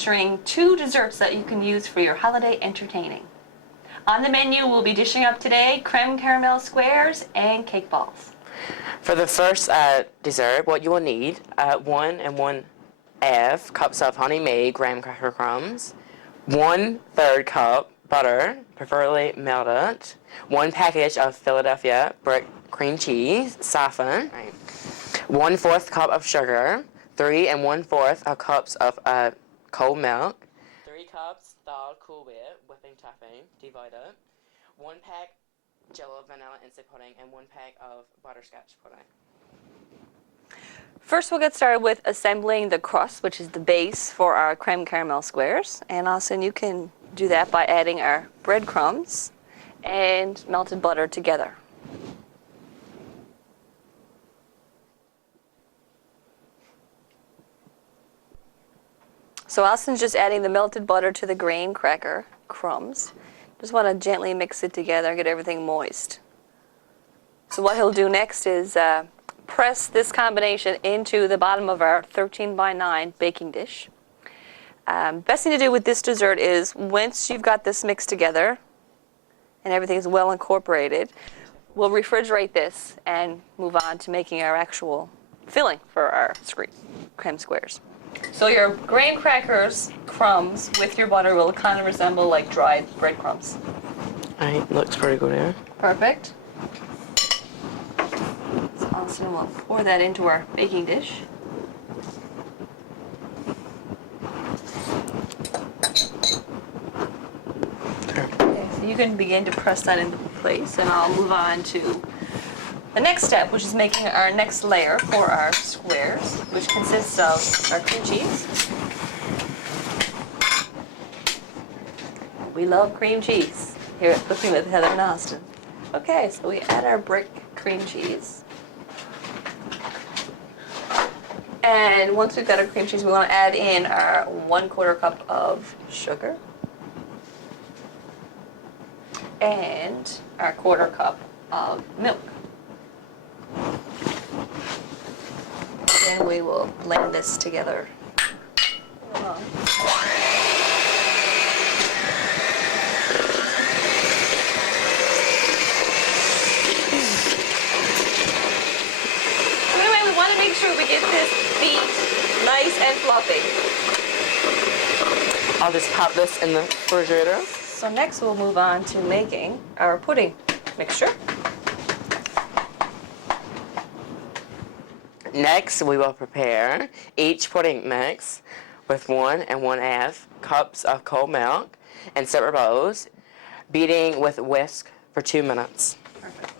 featuring 2 desserts that you can use for your holiday entertaining. On the menu, we'll be dishing up today creme caramel squares and cake balls. For the first dessert, what you will need, 1 and 1/2 cups of honey-made graham cracker crumbs, 1/3 cup butter, preferably melted, 1 package of Philadelphia brick cream cheese, softened, 1/4 cup of sugar, 3 1/4 cups of cold milk, 3 cups thawed Cool Whip whipping topping, divided, 1 pack Jello vanilla instant pudding, and 1 pack of butterscotch pudding. First, we'll get started with assembling the crust, which is the base for our creme caramel squares. And Austin, you can do that by adding our breadcrumbs and melted butter together. So Austin's just adding the melted butter to the graham cracker crumbs. Just want to gently mix it together and get everything moist. So what he'll do next is press this combination into the bottom of our 13x9 baking dish. Best thing to do with this dessert is once you've got this mixed together and everything is well incorporated, we'll refrigerate this and move on to making our actual filling for our creme squares. So your graham crackers crumbs with your butter will kind of resemble like dried breadcrumbs. Alright, looks pretty good here. Perfect. So Austin will pour that into our baking dish. Okay, so you can begin to press that into place, and I'll move on to the next step, which is making our next layer for our squares, which consists of our cream cheese. We love cream cheese here at Cooking with Heather and Austin. Okay, so we add our brick cream cheese. And once we've got our cream cheese, we want to add in our 1/4 cup of sugar and our 1/4 cup of milk. And we will blend this together. Anyway, we want to make sure we get this beat nice and fluffy. I'll just pop this in the refrigerator. So next we'll move on to making our pudding mixture. Next, we will prepare each pudding mix with 1 1/2 cups of cold milk in separate bowls, beating with a whisk for 2 minutes. Perfect.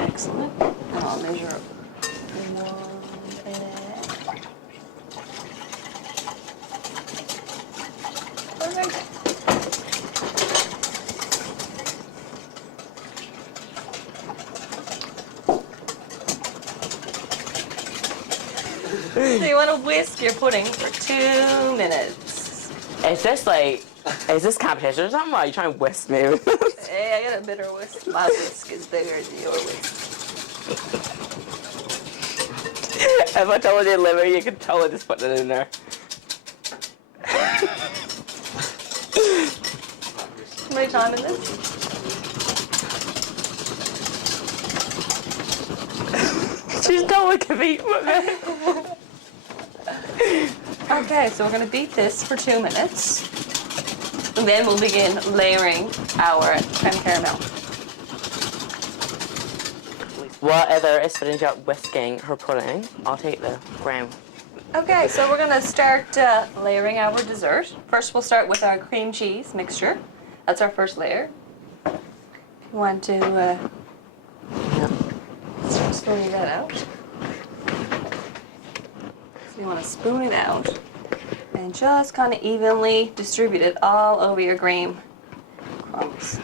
Excellent. And I'll measure 1.5. Perfect. So you want to whisk your pudding for 2 minutes. Is this competition or something? Or are you trying to whisk me? Hey, I got a better whisk. My whisk is bigger than your whisk. If I told you to deliver, you could totally just put it in there. How many time in this? She's totally confused with me. Okay, so we're going to beat this for 2 minutes. And then we'll begin layering our creme caramel. While Heather is finishing up whisking her pudding, I'll take the graham. Okay, so we're going to start layering our dessert. First, we'll start with our cream cheese mixture. That's our first layer. You want to start spooning that out. So you want to spoon it out and just kind of evenly distribute it all over your graham crumbs.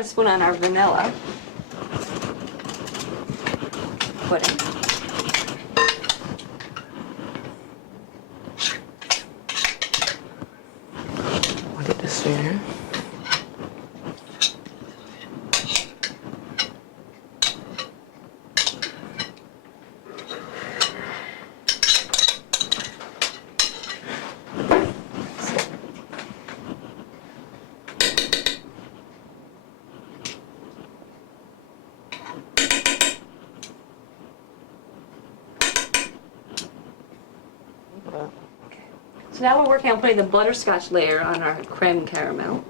a spoon on our vanilla pudding. I'll get this here. So now we're working on putting the butterscotch layer on our creme caramel.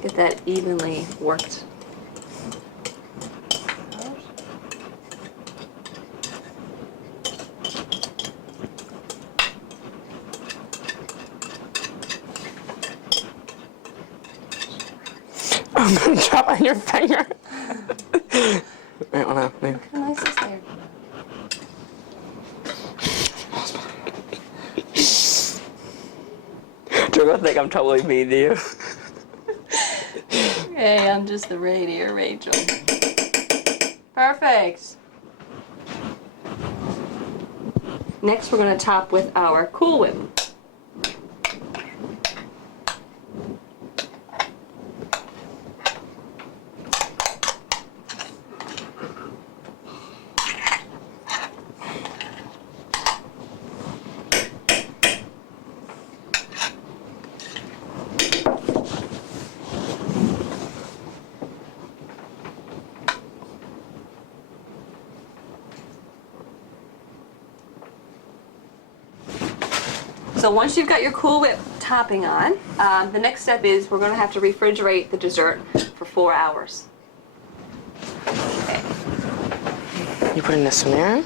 Get that evenly worked. I'm gonna drop on your finger. Wait, hold on. Move. How nice is there? You're gonna think I'm totally mean to you. Hey, I'm just the reindeer, Rachel. Perfect. Next, we're going to top with our Cool Whip. So once you've got your Cool Whip topping on, the next step is we're going to have to refrigerate the dessert for 4 hours. Okay. You putting this in there?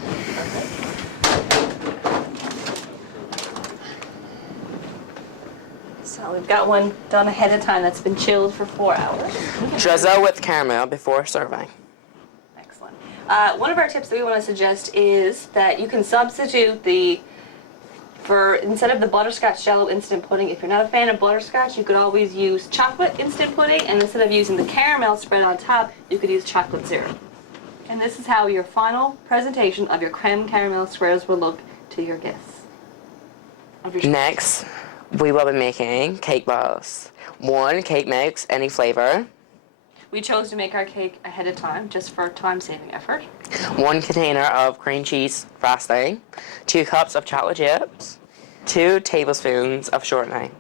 So we've got one done ahead of time that's been chilled for 4 hours. Drizzle with caramel before serving. Excellent. One of our tips that we want to suggest is that you can substitute instead of the butterscotch jello instant pudding, if you're not a fan of butterscotch, you could always use chocolate instant pudding, and instead of using the caramel spread on top, you could use chocolate syrup. And this is how your final presentation of your creme caramel squares will look to your guests. Next, we will be making cake balls. 1 cake mix, any flavor. We chose to make our cake ahead of time, just for time-saving effort. 1 container of cream cheese frosting. 2 cups of chocolate chips. 2 tablespoons of shortening.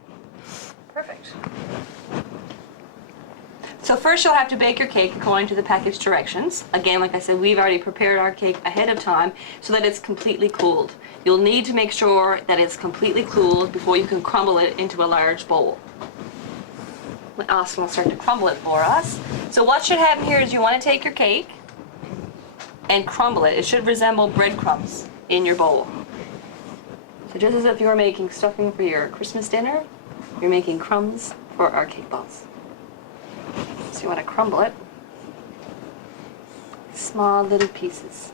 Perfect. So first you'll have to bake your cake according to the package directions. Again, like I said, we've already prepared our cake ahead of time so that it's completely cooled. You'll need to make sure that it's completely cooled before you can crumble it into a large bowl. Austin will start to crumble it for us. So what should happen here is you want to take your cake and crumble it. It should resemble breadcrumbs in your bowl. So just as if you were making stuffing for your Christmas dinner, you're making crumbs for our cake balls. So you want to crumble it. Small little pieces.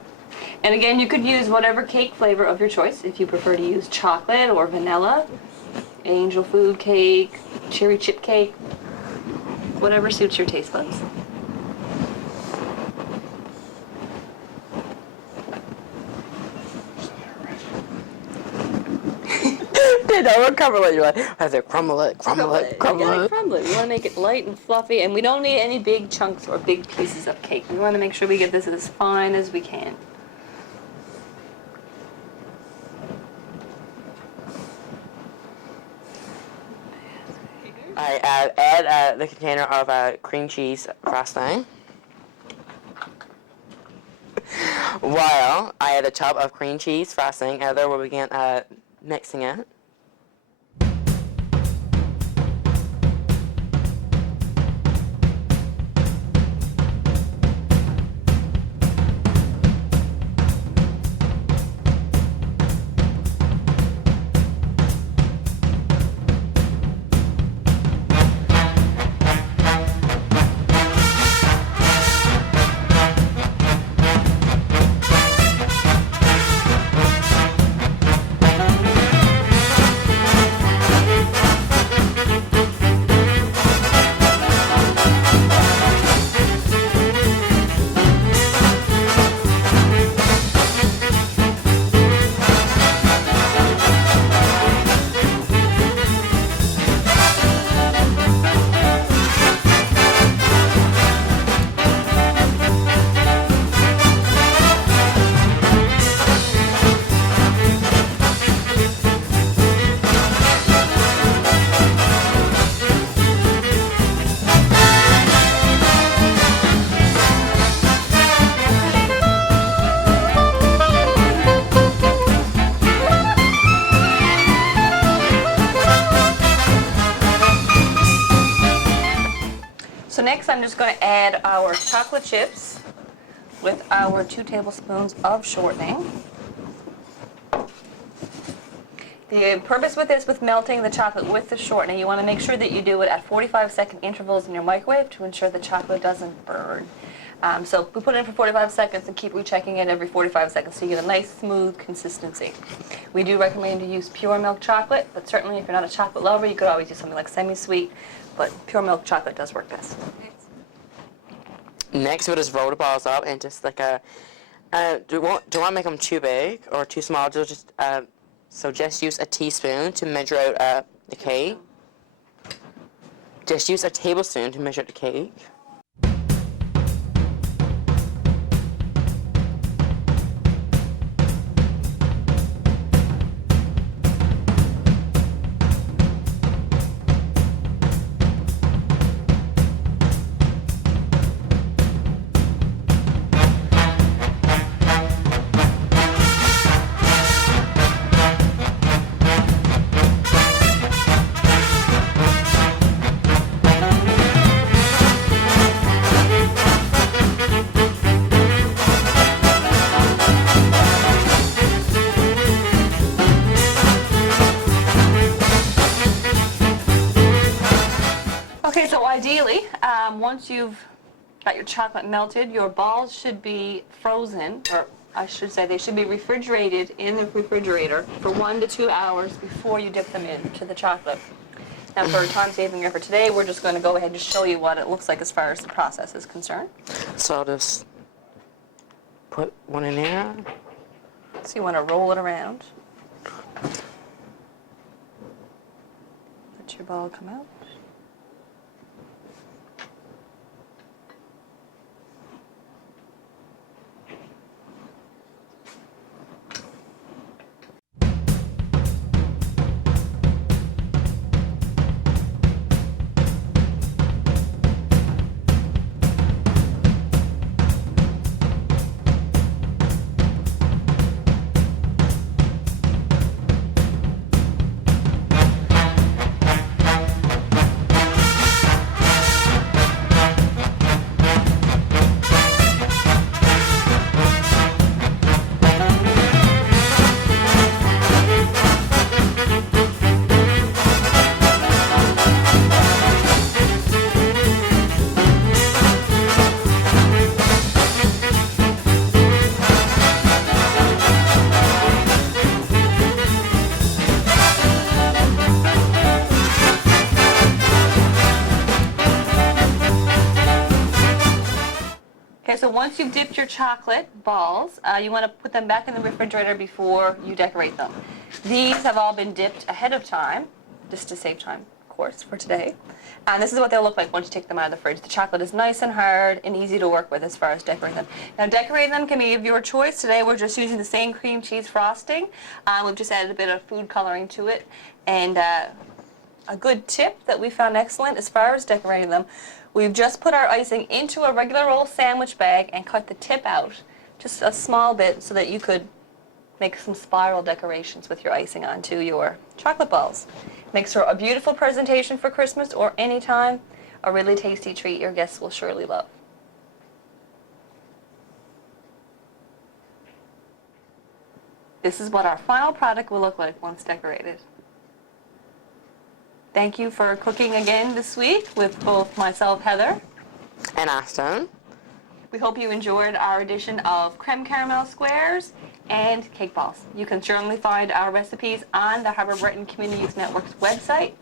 And again, you could use whatever cake flavor of your choice if you prefer to use chocolate or vanilla, angel food cake, cherry chip cake, whatever suits your taste buds. No, crumble it. You have to crumble it, crumble it, crumble Yeah, it. crumble it. We want to make it light and fluffy, and we don't need any big chunks or big pieces of cake. We want to make sure we get this as fine as we can. I add the container of cream cheese frosting. While I add a tub of cream cheese frosting, Heather will begin mixing it. just going to add our chocolate chips with our 2 tablespoons of shortening. The purpose with this, with melting the chocolate with the shortening, you want to make sure that you do it at 45-second intervals in your microwave to ensure the chocolate doesn't burn. So we put it in for 45 seconds and keep rechecking it every 45 seconds so you get a nice, smooth consistency. We do recommend you use pure milk chocolate, but certainly if you're not a chocolate lover, you could always use something like semi-sweet, but pure milk chocolate does work best. Next, we'll just roll the balls up and just like a. Do you want to make them too big or too small? So just use a teaspoon to measure out the cake. Just use a tablespoon to measure out the cake. Okay, so ideally, once you've got your chocolate melted, your balls should be frozen, or I should say they should be refrigerated in the refrigerator for 1 to 2 hours before you dip them into the chocolate. Now for time saving here for today, we're just going to go ahead and show you what it looks like as far as the process is concerned. So I'll just put one in there. So you want to roll it around. Let your ball come out. Okay, so once you've dipped your chocolate balls, you want to put them back in the refrigerator before you decorate them. These have all been dipped ahead of time, just to save time, of course, for today. And this is what they'll look like once you take them out of the fridge. The chocolate is nice and hard and easy to work with as far as decorating them. Now, decorating them can be of your choice. Today, we're just using the same cream cheese frosting. We've just added a bit of food coloring to it. And a good tip that we found excellent as far as decorating them, we've just put our icing into a regular old sandwich bag and cut the tip out, just a small bit, so that you could make some spiral decorations with your icing onto your chocolate balls. Makes for a beautiful presentation for Christmas or any time, a really tasty treat your guests will surely love. This is what our final product will look like once decorated. Thank you for cooking again this week with both myself, Heather, And Aston. We hope you enjoyed our edition of creme caramel squares and cake balls. You can certainly find our recipes on the Harbor Breton Communities Network's website,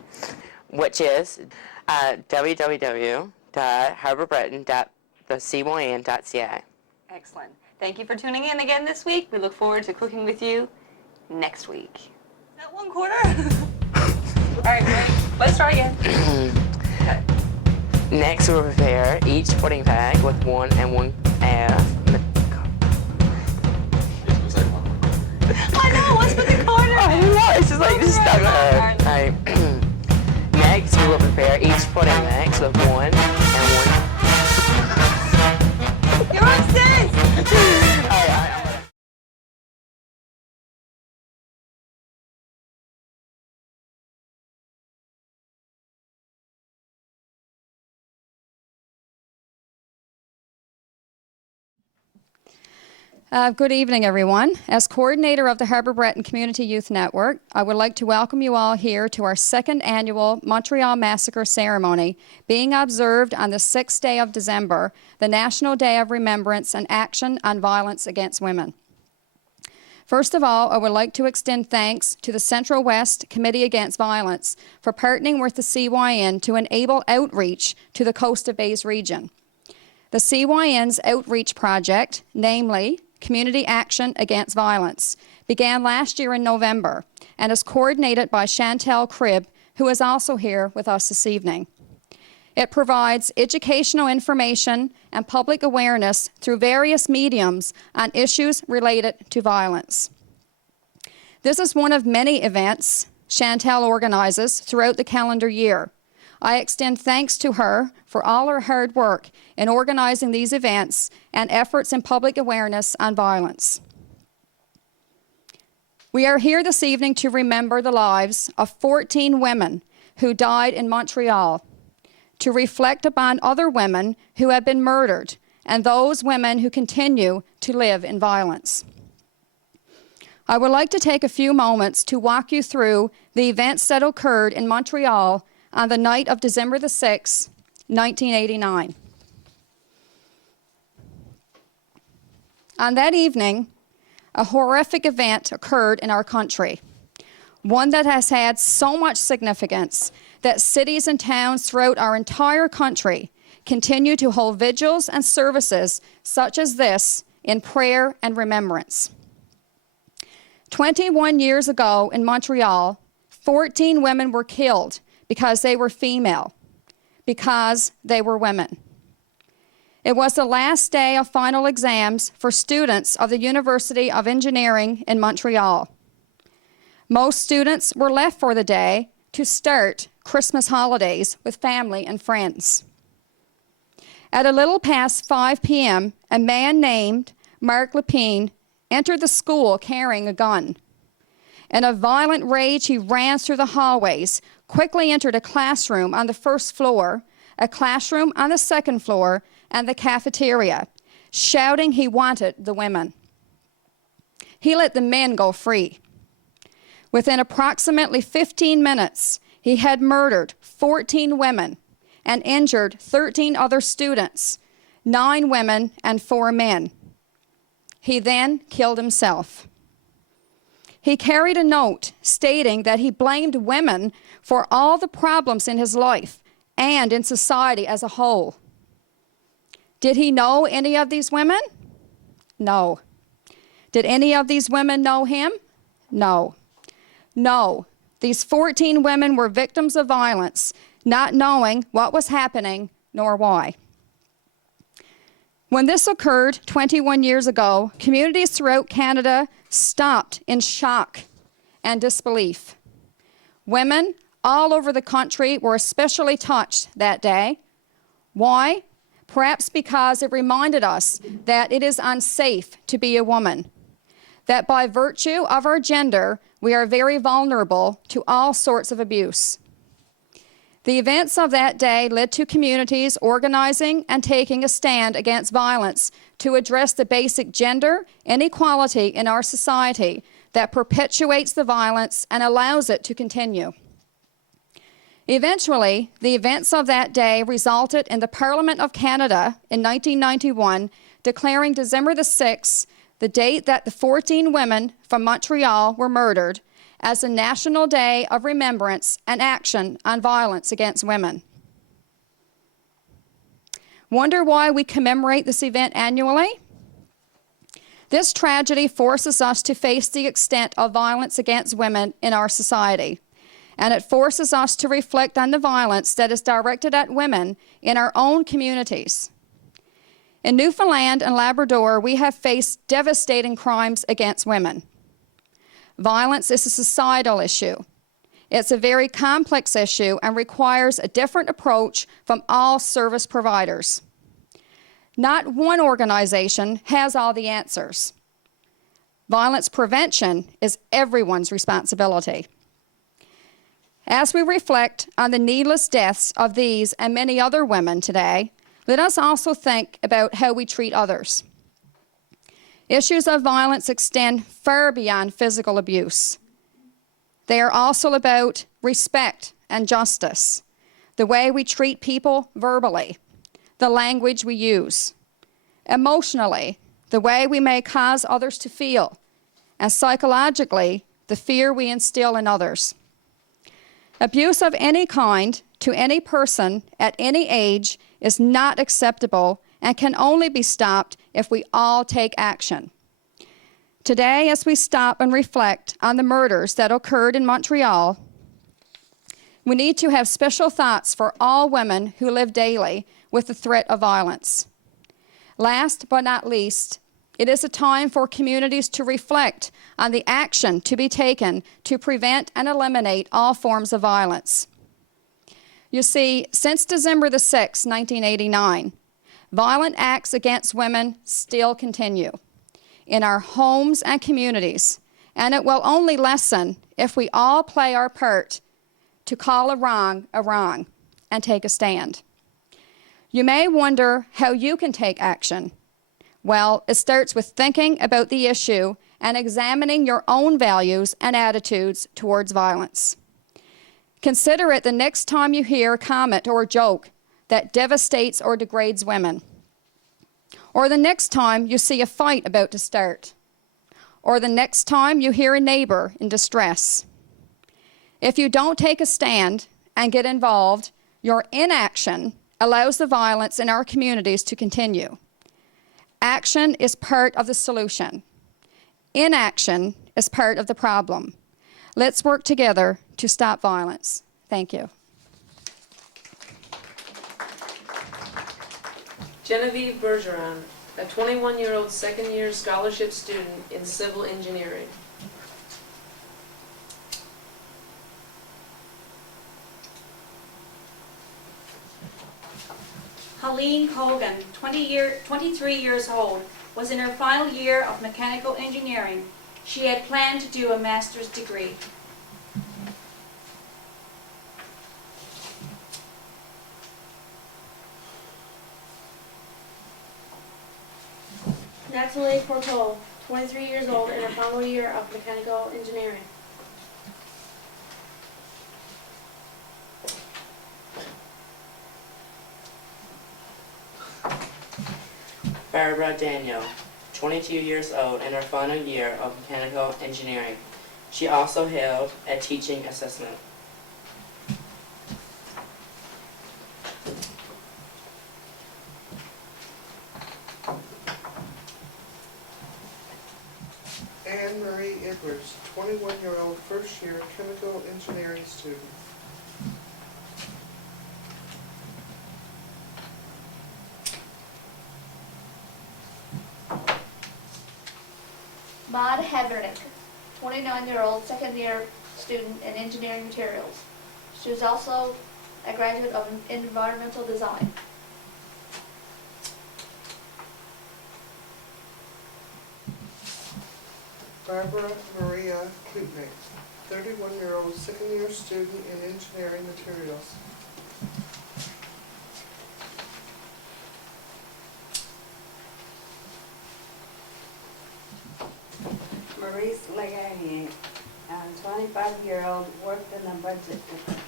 which is www.harbourbreton.thecyn.ca. Excellent. Thank you for tuning in again this week. We look forward to cooking with you next week. Is that 1/4? All right, let's try again. Okay. Next, we'll prepare each pudding bag with 1 1/2. I know, what's with the corner? I don't know, it's just like this stuck in her. Alright. Next, we will prepare each pudding mix with 1 1. You're obsessed! Good evening, everyone. As coordinator of the Harbour Breton Community Youth Network, I would like to welcome you all here to our second annual Montreal Massacre ceremony, being observed on the 6th day of December, the National Day of Remembrance and Action on Violence Against Women. First of all, I would like to extend thanks to the Central West Committee Against Violence for partnering with the CYN to enable outreach to the Coast of Bays region. The CYN's outreach project, namely Community Action Against Violence, began last year in November and is coordinated by Chantel Cribb, who is also here with us this evening. It provides educational information and public awareness through various mediums on issues related to violence. This is one of many events Chantel organizes throughout the calendar year. I extend thanks to her for all her hard work in organizing these events and efforts in public awareness on violence. We are here this evening to remember the lives of 14 women who died in Montreal, to reflect upon other women who have been murdered and those women who continue to live in violence. I would like to take a few moments to walk you through the events that occurred in Montreal on the night of December the 6th, 1989. On that evening, a horrific event occurred in our country, one that has had so much significance that cities and towns throughout our entire country continue to hold vigils and services such as this in prayer and remembrance. 21 years ago in Montreal, 14 women were killed because they were female, because they were women. It was the last day of final exams for students of the University of Engineering in Montreal. Most students were left for the day to start Christmas holidays with family and friends. At a little past 5 p.m., a man named Marc Lepine entered the school carrying a gun. In a violent rage, he ran through the hallways, quickly entered a classroom on the first floor, a classroom on the second floor, and the cafeteria, shouting he wanted the women. He let the men go free. Within approximately 15 minutes, he had murdered 14 women and injured 13 other students, 9 women and 4 men. He then killed himself. He carried a note stating that he blamed women for all the problems in his life and in society as a whole. Did he know any of these women? No. Did any of these women know him? No. No. These 14 women were victims of violence, not knowing what was happening nor why. When this occurred 21 years ago, communities throughout Canada stopped in shock and disbelief. Women all over the country were especially touched that day. Why? Perhaps because it reminded us that it is unsafe to be a woman, that by virtue of our gender, we are very vulnerable to all sorts of abuse. The events of that day led to communities organizing and taking a stand against violence to address the basic gender inequality in our society that perpetuates the violence and allows it to continue. Eventually, the events of that day resulted in the Parliament of Canada in 1991 declaring December the 6th, the date that the 14 women from Montreal were murdered, as a National Day of Remembrance and Action on Violence Against Women. Wonder why we commemorate this event annually? This tragedy forces us to face the extent of violence against women in our society, and it forces us to reflect on the violence that is directed at women in our own communities. In Newfoundland and Labrador, we have faced devastating crimes against women. Violence is a societal issue. It's a very complex issue and requires a different approach from all service providers. Not one organization has all the answers. Violence prevention is everyone's responsibility. As we reflect on the needless deaths of these and many other women today, let us also think about how we treat others. Issues of violence extend far beyond physical abuse. They are also about respect and justice, the way we treat people verbally, the language we use, emotionally, the way we may cause others to feel, and psychologically, the fear we instill in others. Abuse of any kind to any person at any age is not acceptable and can only be stopped if we all take action. Today, as we stop and reflect on the murders that occurred in Montreal, we need to have special thoughts for all women who live daily with the threat of violence. Last but not least, it is a time for communities to reflect on the action to be taken to prevent and eliminate all forms of violence. You see, since December the 6th, 1989, violent acts against women still continue in our homes and communities, and it will only lessen if we all play our part to call a wrong and take a stand. You may wonder how you can take action. Well, it starts with thinking about the issue and examining your own values and attitudes towards violence. Consider it the next time you hear a comment or a joke that devastates or degrades women, or the next time you see a fight about to start, or the next time you hear a neighbor in distress. If you don't take a stand and get involved, your inaction allows the violence in our communities to continue. Action is part of the solution. Inaction is part of the problem. Let's work together to stop violence. Thank you. Genevieve Bergeron, a 21-year-old second-year scholarship student in civil engineering. Helene Colgan, 23 years old, was in her final year of mechanical engineering. She had planned to do a master's degree. Natalie Portal, 23 years old, in her final year of mechanical engineering. Barbara Daniel, 22 years old, in her final year of mechanical engineering. She also held a teaching assessment. Anne Marie Edwards, 21-year-old, first-year chemical engineering student. Maud Hevernick, 29-year-old, second-year student in engineering materials. She was also a graduate of environmental design. Barbara Maria Klutnik, 31-year-old, second-year student in engineering materials. Maurice Legagnier, 25-year-old, worked in the budget department.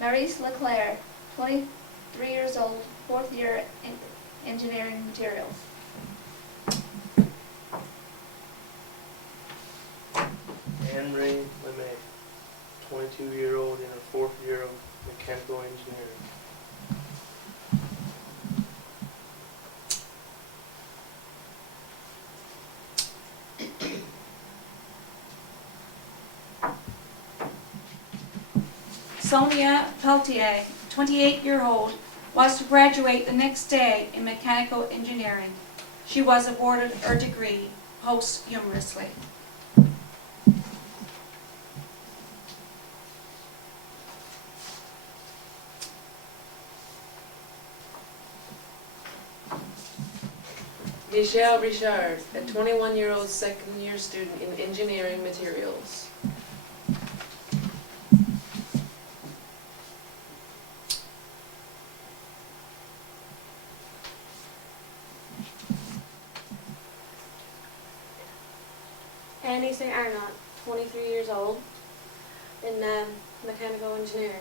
Maurice Leclerc, 23 years old, fourth year in engineering materials. Anne-Ray Lemay, 22-year-old, in her fourth year of mechanical engineering. Sonia Peltier, 28-year-old, was to graduate the next day in mechanical engineering. She was awarded her degree posthumously. Michelle Richard, a 21-year-old second-year student in engineering materials. Annie St. Arnott, 23 years old, in mechanical engineering.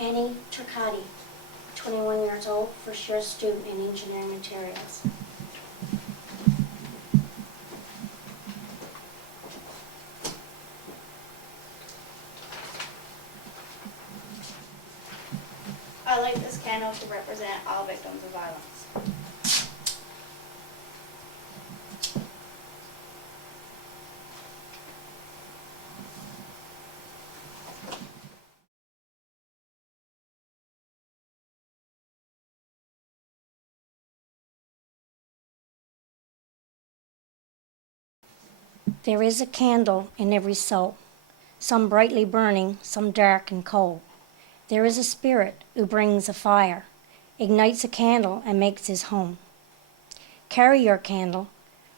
Annie Turcotti, 21 years old, first year student in engineering materials. I light this candle to represent all victims of violence. There is a candle in every soul, some brightly burning, some dark and cold. There is a spirit who brings a fire, ignites a candle and makes his home. Carry your candle,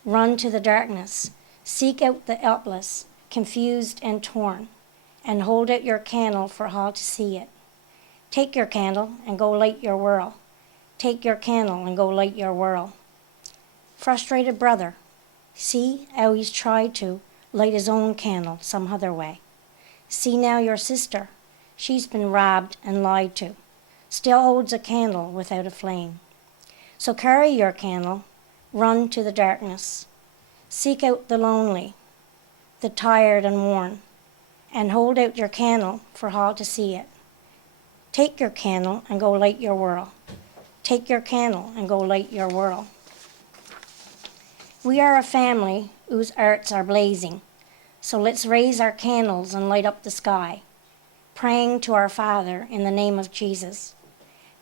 run to the darkness, seek out the helpless, confused and torn, and hold out your candle for all to see it. Take your candle and go light your world. Take your candle and go light your world. Frustrated brother, see how he's tried to light his own candle some other way. See now your sister, she's been robbed and lied to, still holds a candle without a flame. So carry your candle, run to the darkness. Seek out the lonely, the tired and worn, and hold out your candle for all to see it. Take your candle and go light your world. Take your candle and go light your world. We are a family whose hearts are blazing, so let's raise our candles and light up the sky, praying to our Father in the name of Jesus.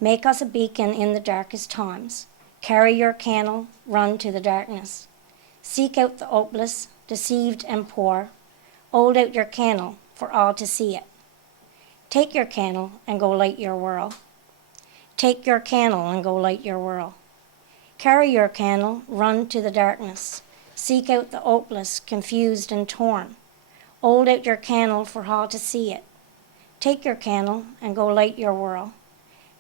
Make us a beacon in the darkest times. Carry your candle, run to the darkness. Seek out the hopeless, deceived and poor. Hold out your candle for all to see it. Take your candle and go light your world. Take your candle and go light your world. Carry your candle, run to the darkness. Seek out the hopeless, confused and torn. Hold out your candle for all to see it. Take your candle and go light your world.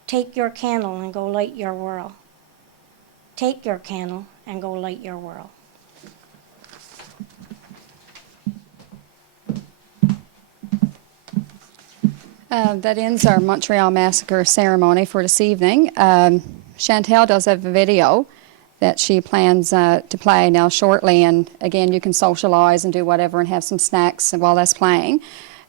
Take your candle and go light your world. Take your candle and go light your world. That ends our Montreal Massacre ceremony for this evening. Chantel does have a video that she plans to play now shortly, and again you can socialize and do whatever and have some snacks while that's playing.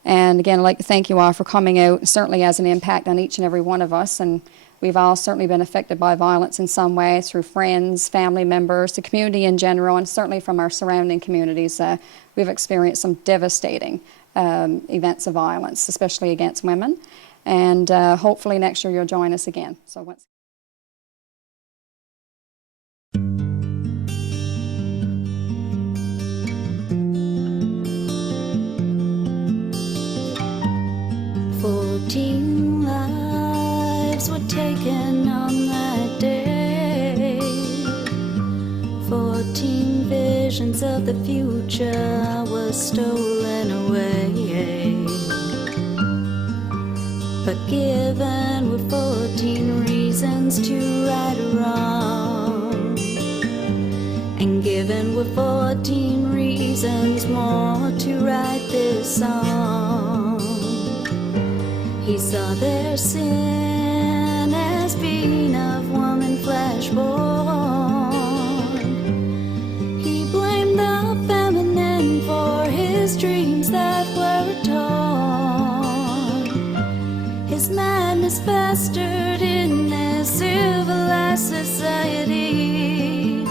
And again, I'd like to thank you all for coming out. It certainly has an impact on each and every one of us, and we've all certainly been affected by violence in some way through friends, family members, the community in general, and certainly from our surrounding communities. We've experienced some devastating events of violence, especially against women, and hopefully next year you'll join us again. So once 14 lives were taken on that day. 14 visions of the future were stolen away. But given with 14 reasons to right or wrong, and given with 14 reasons more to write this song. He saw their sin as being of woman flesh born. He blamed the feminine for his dreams that were torn. His madness festered in a civilized society,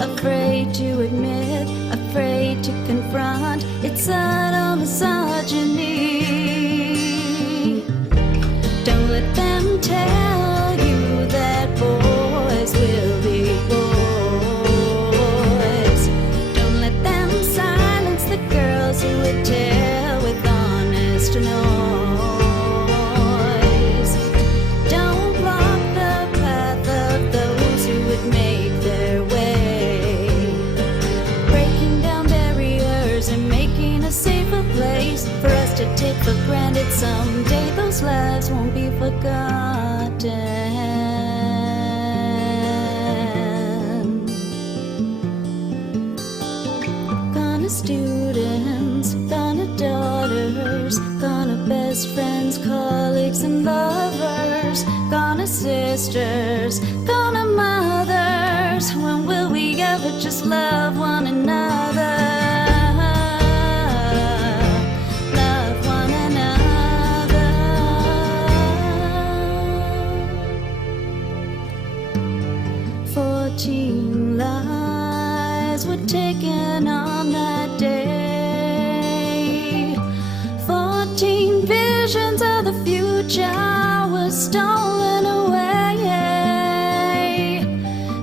afraid to admit, afraid to confront its subtle misogyny. Don't let them tell you that boys will be boys. Don't let them silence just a noise. Don't block the path of those who would make their way, breaking down barriers and making a safer place for us to take for granted. Someday those lives won't be forgotten. Gonna students, gonna daughters, gonna best friends, colleagues and lovers, gonna sisters, gonna mothers. When will we ever just love one another? Love one another. 14 lives were taken on that day. 14 visions of the future were stolen away.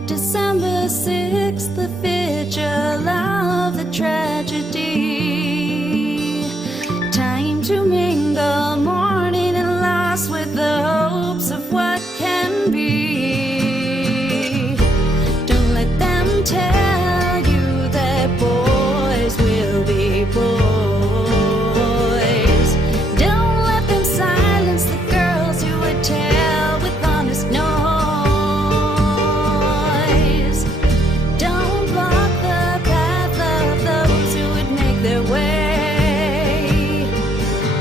December 6th, the vigil of the tragedy. Time to mingle mourning and loss with the hopes of what can be. Don't let them tell you that boys will be boys. Don't let them silence the girls who would tell with honest noise. Don't block the path of those who would make their way,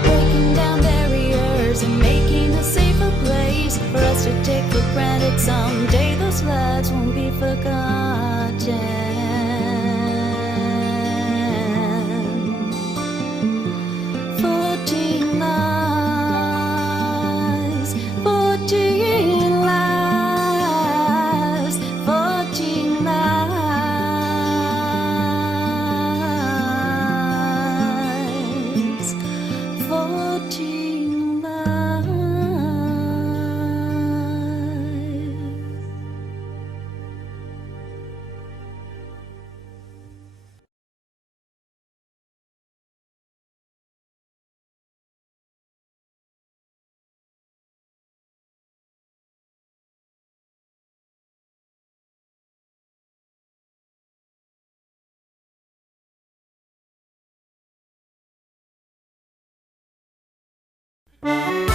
breaking down barriers and making a safer place for us to take for granted. Someday those lives won't be forgotten. 14 lives, 14 lives, 14 lives, 14 lives.